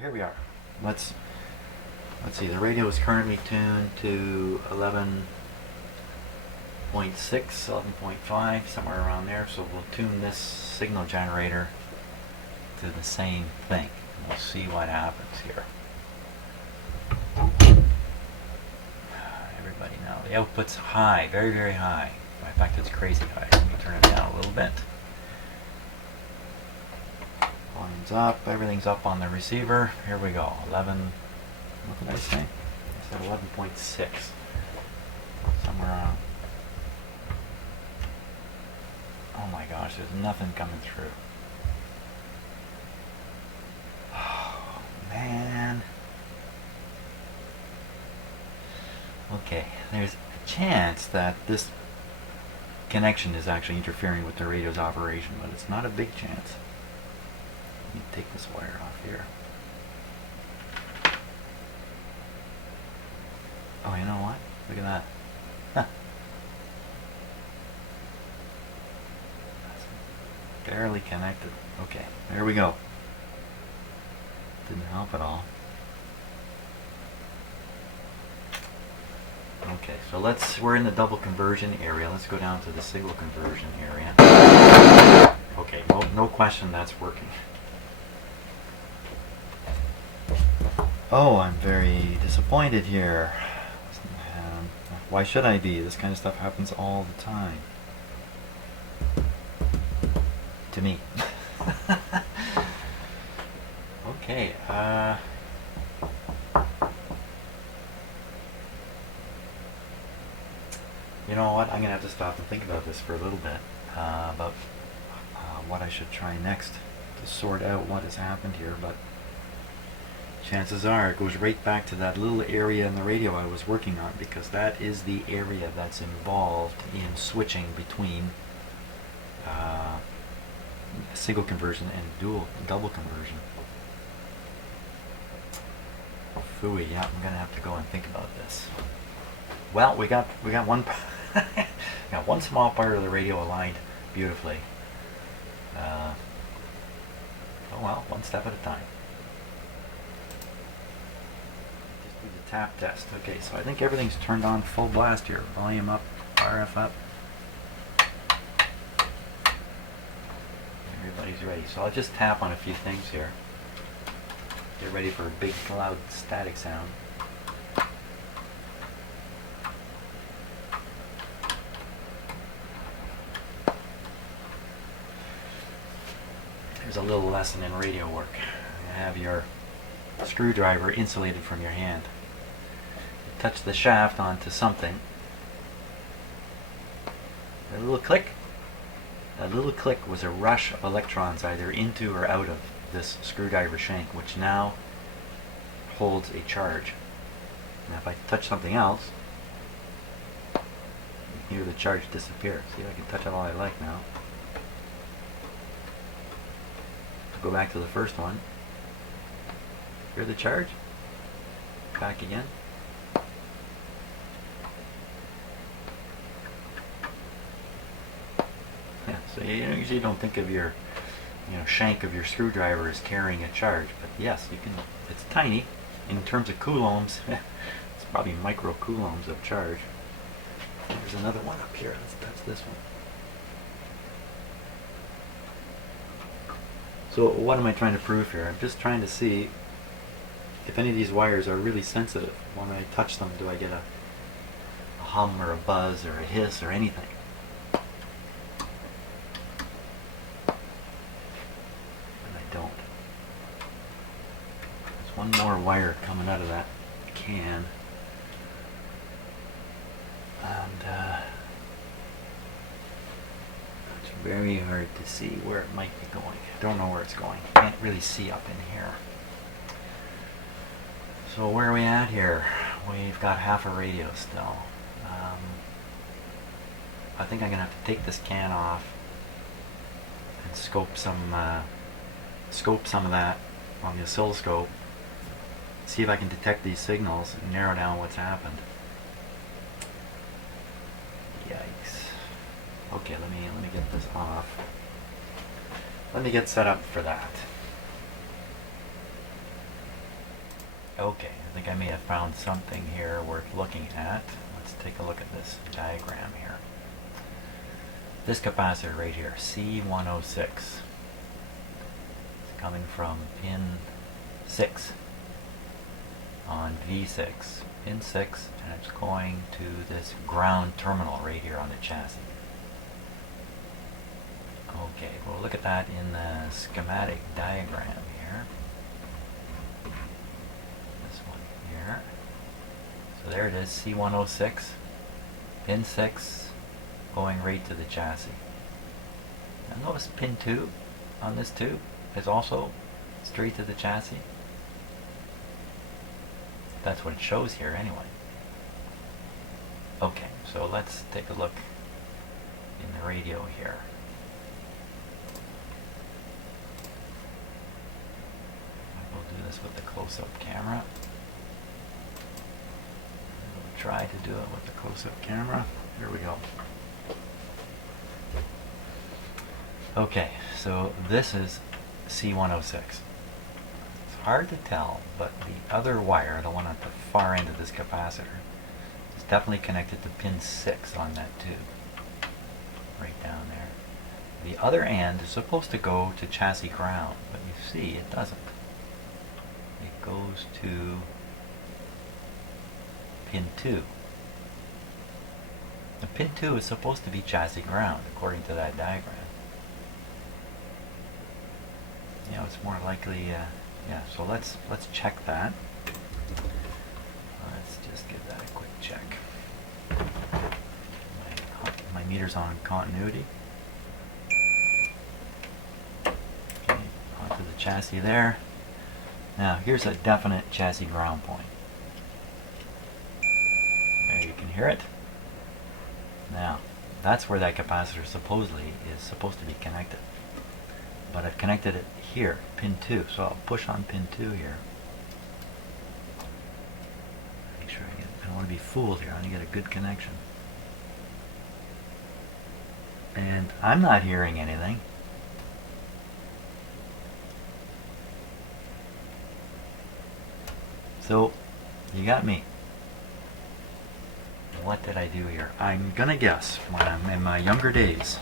Here we are. Let's see. The radio is currently tuned to 11.6, 11.5, somewhere around there. So we'll tune this signal generator to the same thing. We'll see what happens here. Everybody now, the output's high, very, very high. In fact, it's crazy high. Let me turn it down a little bit. Volume's up, everything's up on the receiver. Here we go. 11, what did I say? I said 11.6. Somewhere around. Oh my gosh, there's nothing coming through. Oh man. Okay, there's a chance that this connection is actually interfering with the radio's operation, but it's not a big chance. Let me take this wire off here. Oh, you know what? Look at that. Huh. That's barely connected. Okay, there we go. Didn't help at all. Okay, so we're in the double conversion area. Let's go down to the single conversion area. Okay, no question that's working. Oh, I'm very disappointed here. Why should I be? This kind of stuff happens all the time. To me. Okay, you know what? I'm going to have to stop and think about this for a little bit, about what I should try next to sort out what has happened here, but chances are it goes right back to that little area in the radio I was working on, because that is the area that's involved in switching between single conversion and double conversion. Phooey, yeah, I'm gonna have to go and think about this. Well, we got one got one small part of the radio aligned beautifully. Oh well, one step at a time. Just do the tap test. Okay, so I think everything's turned on full blast here. Volume up, RF up. Everybody's ready. So I'll just tap on a few things here. Get ready for a big loud static sound. Here's a little lesson in radio work. You have your screwdriver insulated from your hand. You touch the shaft onto something. A little click. That little click was a rush of electrons either into or out of this screwdriver shank, which now holds a charge. Now if I touch something else, you can hear the charge disappear. See, I can touch it all I like now. Go back to the first one. Hear the charge? Back again. Yeah, so you usually don't think of your shank of your screwdriver as carrying a charge, but yes, you can. It's tiny in terms of coulombs. It's probably micro coulombs of charge. There's another one up here. Let's touch this one. So what am I trying to prove here? I'm just trying to see if any of these wires are really sensitive. When I touch them, do I get a hum or a buzz or a hiss or anything? One more wire coming out of that can, and it's very hard to see where it might be going. I don't know where it's going. Can't really see up in here. So where are we at here? We've got half a radio still. I think I'm gonna have to take this can off and scope some of that on the oscilloscope. See if I can detect these signals and narrow down what's happened. Yikes. Okay, let me get this off. Let me get set up for that. Okay, I think I may have found something here worth looking at. Let's take a look at this diagram here. This capacitor right here, C106, is coming from pin 6 on V6, pin 6, and it's going to this ground terminal right here on the chassis. Okay, we'll look at that in the schematic diagram here. This one here. So there it is, C106, pin 6, going right to the chassis. Now notice pin 2 on this tube is also straight to the chassis. That's what it shows here anyway. Okay, so let's take a look in the radio here. We'll do this with the close-up camera. We'll try to do it with the close-up camera. Here we go. Okay, so this is C106. It's hard to tell, but the other wire, the one at the far end of this capacitor, is definitely connected to pin 6 on that tube. Right down there. The other end is supposed to go to chassis ground, but you see it doesn't. It goes to pin 2. The pin 2 is supposed to be chassis ground, according to that diagram. You know, it's more likely, yeah, so let's check that. Let's just give that a quick check. My meter's on continuity. Okay, onto the chassis there. Now, here's a definite chassis ground point. There, you can hear it. Now, that's where that capacitor supposedly is supposed to be connected. But I've connected it here, pin 2, so I'll push on pin 2 here. Make sure I don't want to be fooled here, I want to get a good connection. And I'm not hearing anything. So, you got me. What did I do here? I'm gonna guess, when I'm in my younger days,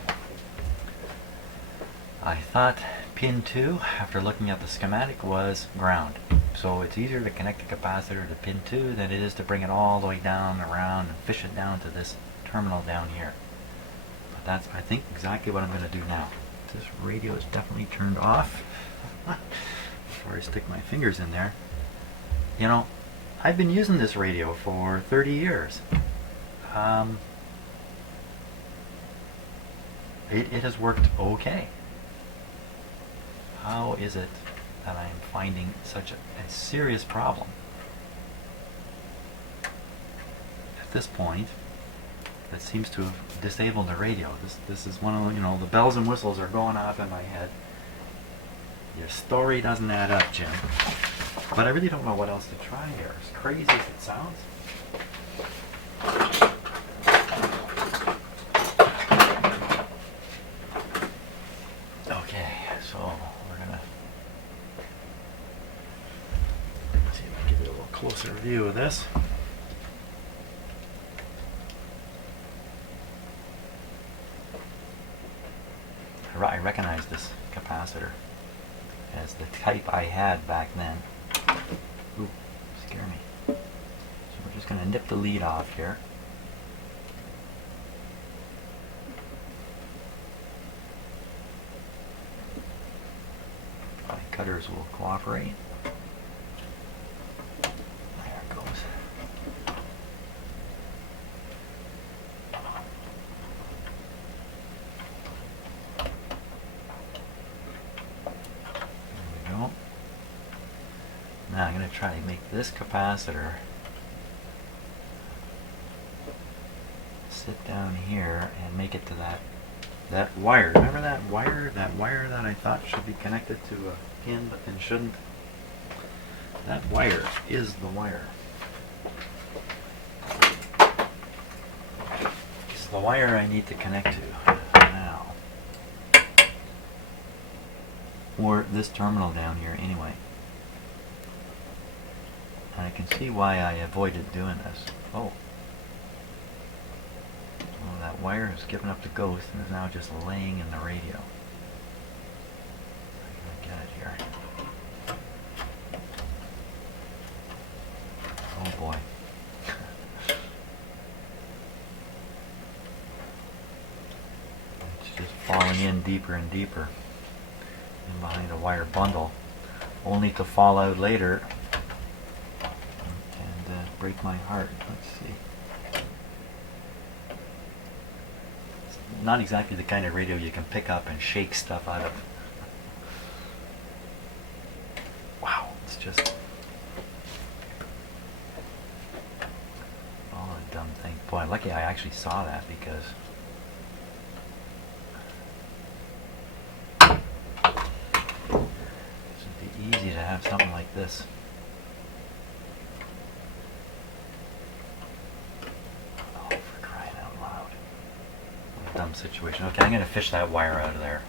I thought pin 2, after looking at the schematic, was ground. So it's easier to connect the capacitor to pin 2 than it is to bring it all the way down, around, and fish it down to this terminal down here. But that's, I think, exactly what I'm going to do now. This radio is definitely turned off. Before I stick my fingers in there. You know, I've been using this radio for 30 years. It has worked okay. How is it that I am finding such a serious problem? At this point, that seems to have disabled the radio. This is one of the, you know, the bells and whistles are going off in my head. Your story doesn't add up, Jim. But I really don't know what else to try here. As crazy as it sounds. Okay, so we're gonna see if I can give you a little closer view of this. I recognize this capacitor as the type I had back then. Ooh, scare me. So we're just going to nip the lead off here. My cutters will cooperate. There it goes. Now I'm going to try to make this capacitor sit down here and make it to that wire. Remember that wire? That wire that I thought should be connected to a pin but then shouldn't? That wire is the wire. This is the wire I need to connect to now. Or this terminal down here anyway. I can see why I avoided doing this. Oh. Well, that wire has given up the ghost and is now just laying in the radio. I'm gonna get it here. Oh boy. It's just falling in deeper and deeper in behind a wire bundle, only to fall out later and break my heart. Let's see. It's not exactly the kind of radio you can pick up and shake stuff out of. Wow, it's just all a dumb thing. Boy, lucky I actually saw that, because it should be easy to have something like this. Oh, for crying out loud. What a dumb situation. Okay, I'm going to fish that wire out of there.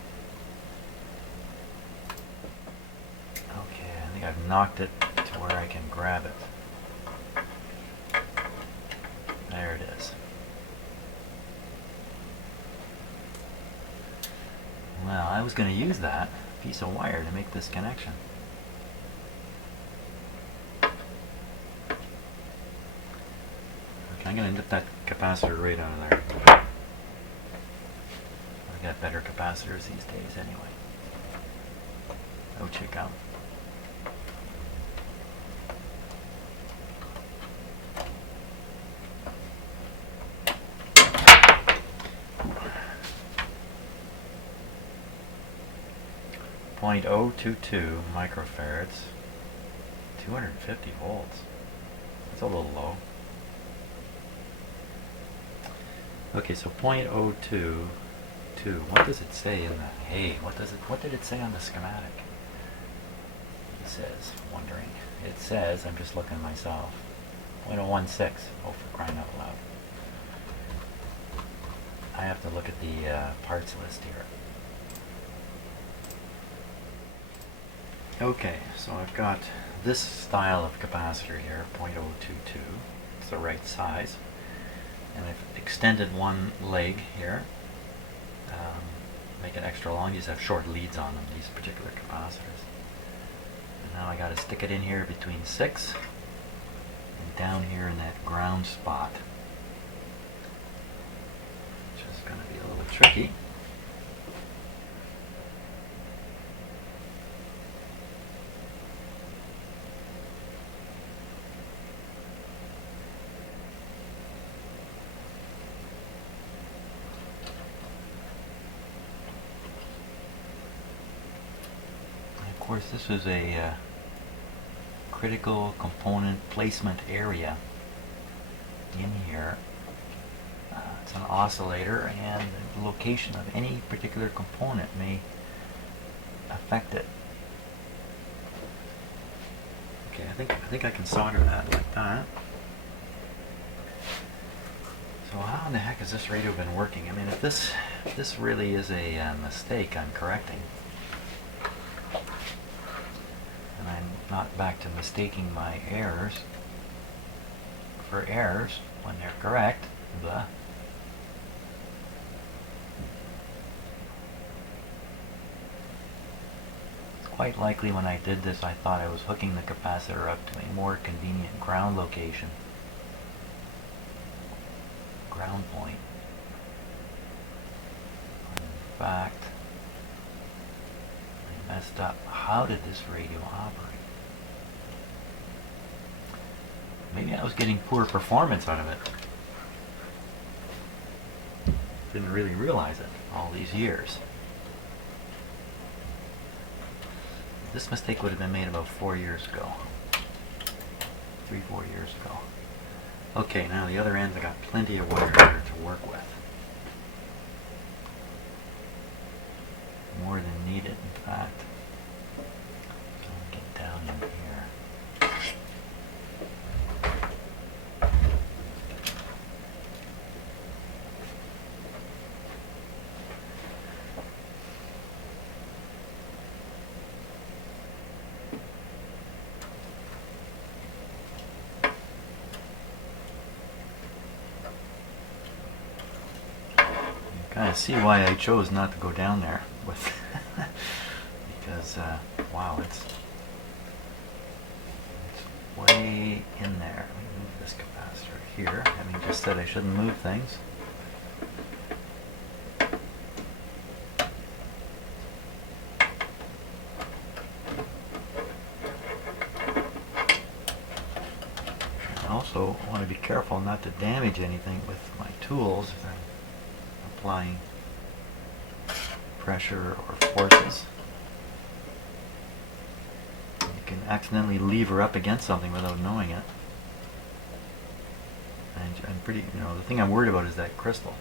Okay, I think I've knocked it to where I can grab it. There it is. Well, I was going to use that piece of wire to make this connection. Okay, I'm going to nip that capacitor right out of there. I got better capacitors these days anyway. Oh, check out. .022 microfarads, 250 volts. That's a little low. Okay, so .022. What does it say in the? Hey, what did it say on the schematic? It says, wondering. It says, I'm just looking myself. .016. Oh, for crying out loud! I have to look at the parts list here. Okay, so I've got this style of capacitor here, .022. It's the right size. And I've extended one leg here. Make it extra long. These have short leads on them, these particular capacitors. And now I got to stick it in here between 6 and down here in that ground spot. Which is going to be a little tricky. Of course, this is a critical component placement area in here. It's an oscillator, and the location of any particular component may affect it. Okay, I think I can solder that like that. So how in the heck has this radio been working? I mean, if this really is a mistake I'm correcting, and I'm not back to mistaking my errors for errors when they're correct, blah. It's quite likely when I did this I thought I was hooking the capacitor up to a more convenient ground location. Ground point. In fact, I messed up. How did this radio operate? Maybe I was getting poor performance out of it. Didn't really realize it all these years. This mistake would have been made about 4 years ago. 3, 4 years ago. Okay, now the other ends I got plenty of wire here to work with. More than needed, in fact. So I'll get down in here. kind of see why I chose not to go down there with because wow, it's way in there. Let me move this capacitor here. Having just said I shouldn't move things. Also, I want to be careful not to damage anything with my tools if I'm applying pressure or forces. You can accidentally lever up against something without knowing it. And I'm pretty, the thing I'm worried about is that crystal.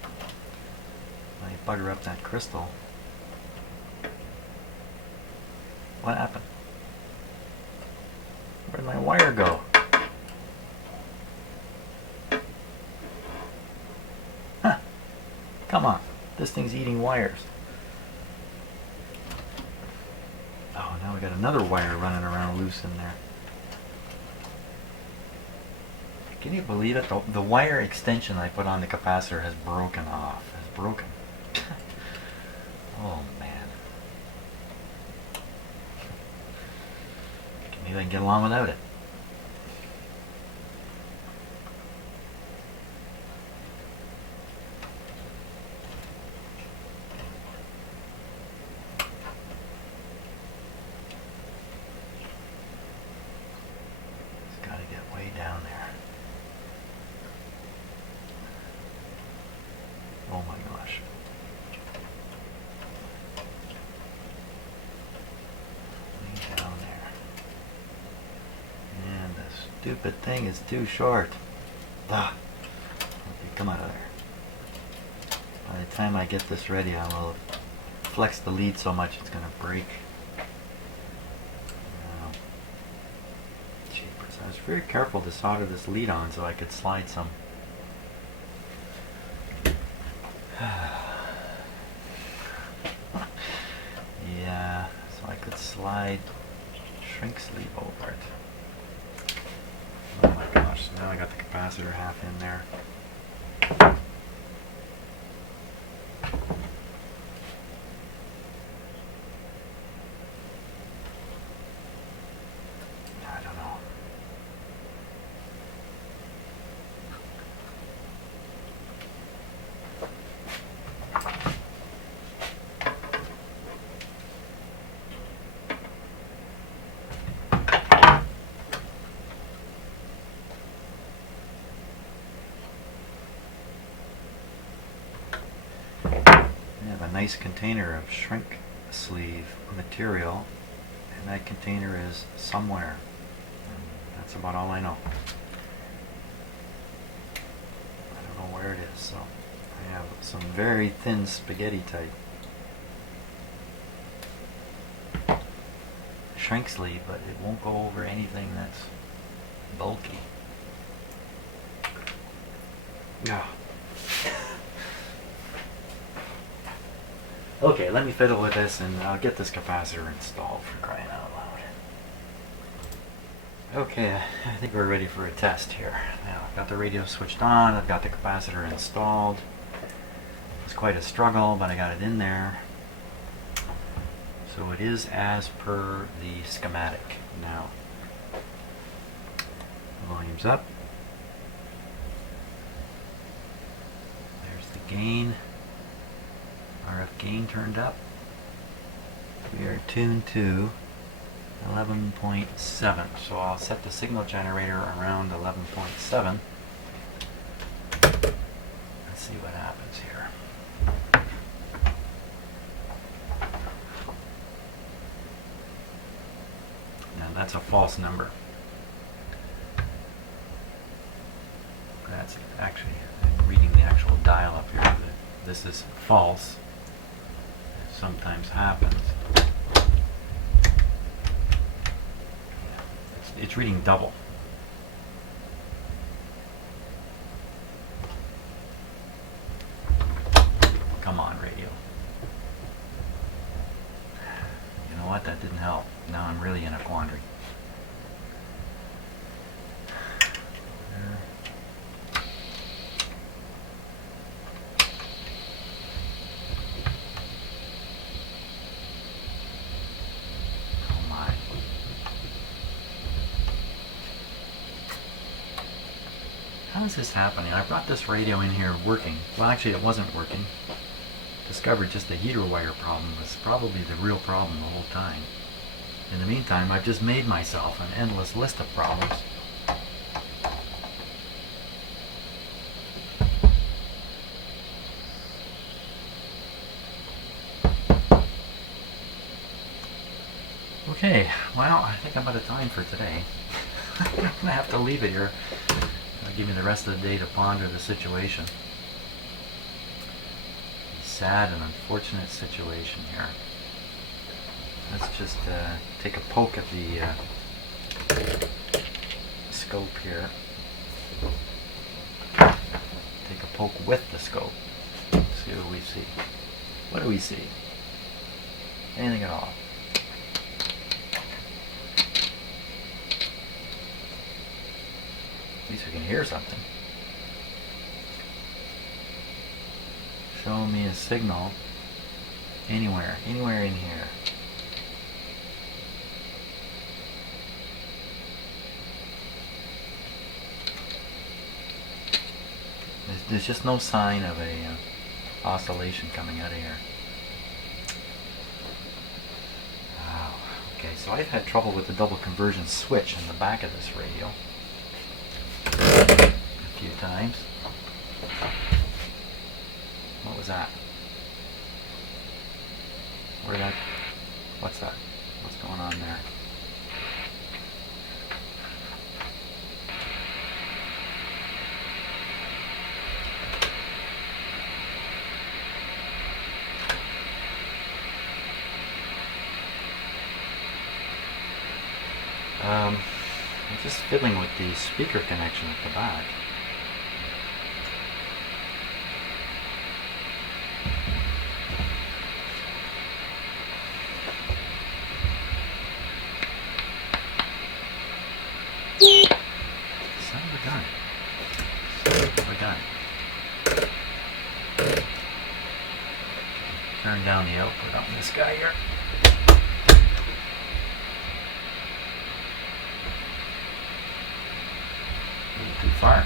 When I bugger up that crystal, what happened? Where'd my wire go? Come on, this thing's eating wires. Oh, now we got another wire running around loose in there. Can you believe it? The wire extension I put on the capacitor has broken off. Has broken. Oh man. Maybe I can get along without it. Down there. Oh my gosh. Way down there. And the stupid thing is too short. Ah. Okay, come out of there. By the time I get this ready, I will flex the lead so much it's going to break. I was very careful to solder this lead on so I could slide some yeah, so I could slide shrink sleeve over it. Oh my gosh, now I got the capacitor half in there. A nice container of shrink sleeve material, and that container is somewhere. And that's about all I know. I don't know where it is, so I have some very thin spaghetti type shrink sleeve, but it won't go over anything that's bulky. Yeah. Okay, let me fiddle with this and I'll get this capacitor installed, for crying out loud. Okay, I think we're ready for a test here. Now, I've got the radio switched on, I've got the capacitor installed. It's quite a struggle, but I got it in there. So it is as per the schematic. Now, volume's up. There's the gain. RF gain turned up. We are tuned to 11.7. So I'll set the signal generator around 11.7. Let's see what happens here. Now that's a false number. That's actually, I'm reading the actual dial up here. This is false. Sometimes happens. It's reading double. Come on, radio. You know what? That didn't help. Now I'm really in a quandary. how is this happening? I brought this radio in here working. Well, actually it wasn't working. Discovered just the heater wire problem was probably the real problem the whole time. In the meantime, I've just made myself an endless list of problems. Okay, well, I think I'm out of time for today. I'm going to have to leave it here. It'll give me the rest of the day to ponder the situation. Sad and unfortunate situation here. Let's just take a poke at the scope here. Take a poke with the scope. See what we see. What do we see? Anything at all? At least we can hear something. Show me a signal anywhere in here. There's just no sign of a oscillation coming out of here. Wow. Okay, so I've had trouble with the double conversion switch in the back of this radio a few times. What was that? What's that? What's going on there? I'm just fiddling with the speaker connection at the back. Son of a gun. Son of a gun. Turn down the output on this guy here. Too far.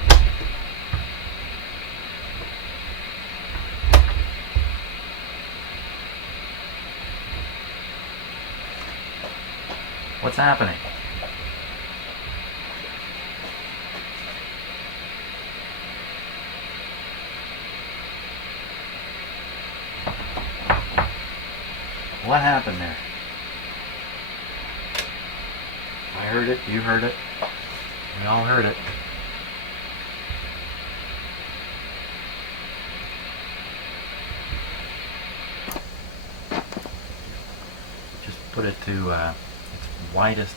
What's happening? What happened there? I heard it, you heard it, we all heard it. Put it to its widest.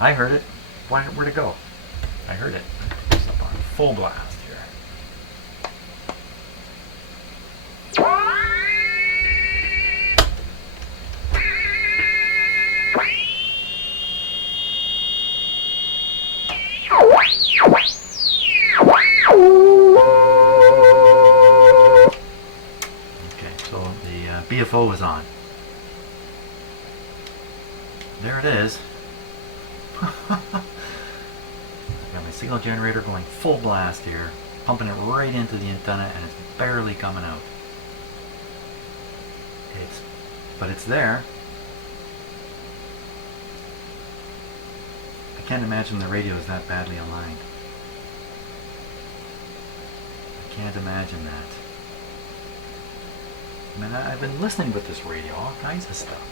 I heard it. Where'd it go? I heard it. It's up on full blast here. BFO is on. There it is. I've got my signal generator going full blast here, pumping it right into the antenna, and it's barely coming out. But it's there. I can't imagine the radio is that badly aligned. I can't imagine that. I mean, I've been listening with this radio, all kinds of stuff.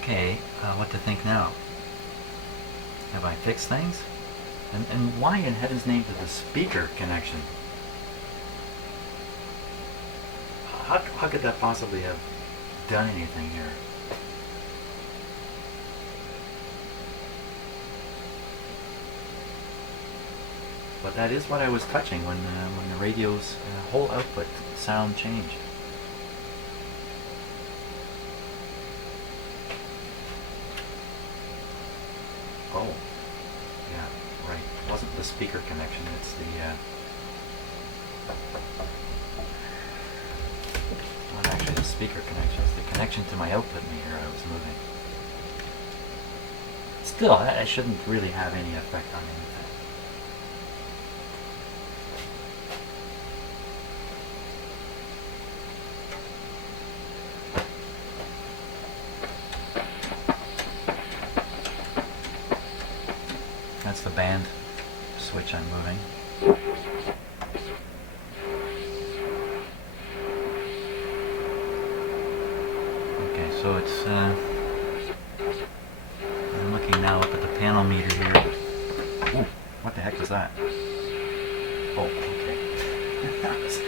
Okay, what to think now? Have I fixed things? And why in heaven's name did the speaker connection? How could that possibly have done anything here? But that is what I was touching when the radio's whole output sound changed. Oh, yeah, right. It wasn't the speaker connection, it's the not actually the speaker connection, it's the connection to my output meter I was moving. Still, I shouldn't really have any effect on anything. That's the band switch I'm moving. Okay, so it's I'm looking now up at the panel meter here. Ooh, what the heck was that? Oh, okay. That was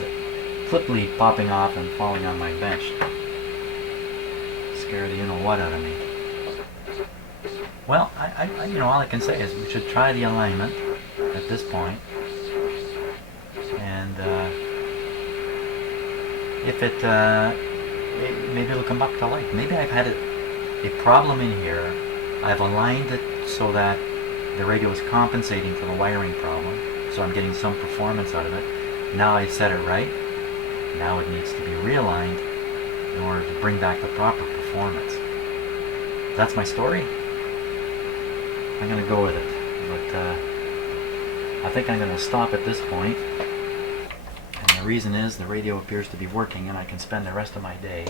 a clip lead popping off and falling on my bench. Scared the you-know-what out of me. Well, you know, all I can say is we should try the alignment at this point, and if maybe it'll come back to life. Maybe I've had a problem in here. I've aligned it so that the radio is compensating for the wiring problem, so I'm getting some performance out of it. Now I set it right. Now it needs to be realigned in order to bring back the proper performance. That's my story. I'm going to go with it, but I think I'm going to stop at this point. And the reason is the radio appears to be working, and I can spend the rest of my day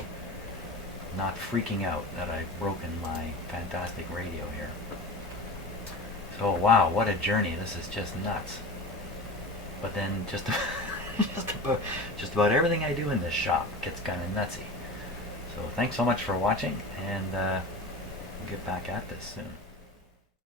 not freaking out that I've broken my fantastic radio here. So wow, what a journey. This is just nuts. But then just about everything I do in this shop gets kind of nutsy. So thanks so much for watching, and we'll get back at this soon.